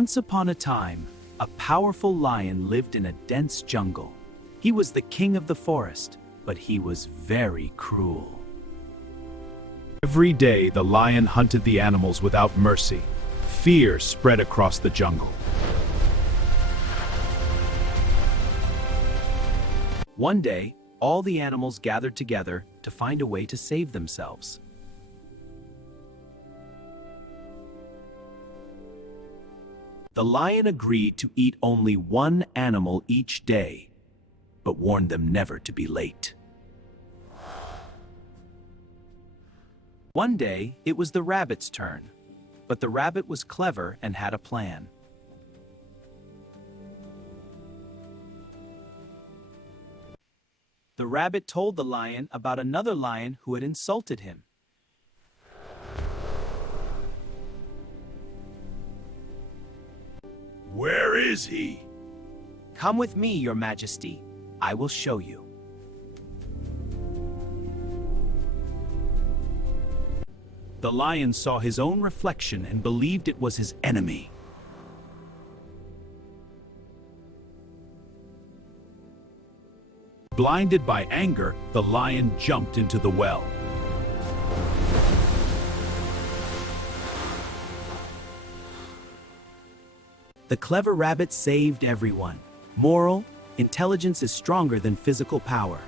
Once upon a time, a powerful lion lived in a dense jungle. He was the king of the forest, but he was very cruel. Every day, the lion hunted the animals without mercy. Fear spread across the jungle. One day, all the animals gathered together to find a way to save themselves. The lion agreed to eat only one animal each day, but warned them never to be late. One day, it was the rabbit's turn, but the rabbit was clever and had a plan. The rabbit told the lion about another lion who had insulted him. Where is he? "Come with me, Your Majesty. I will show you." The lion saw his own reflection and believed it was his enemy. Blinded by anger, the lion jumped into the well. The clever rabbit saved everyone. Moral: intelligence is stronger than physical power.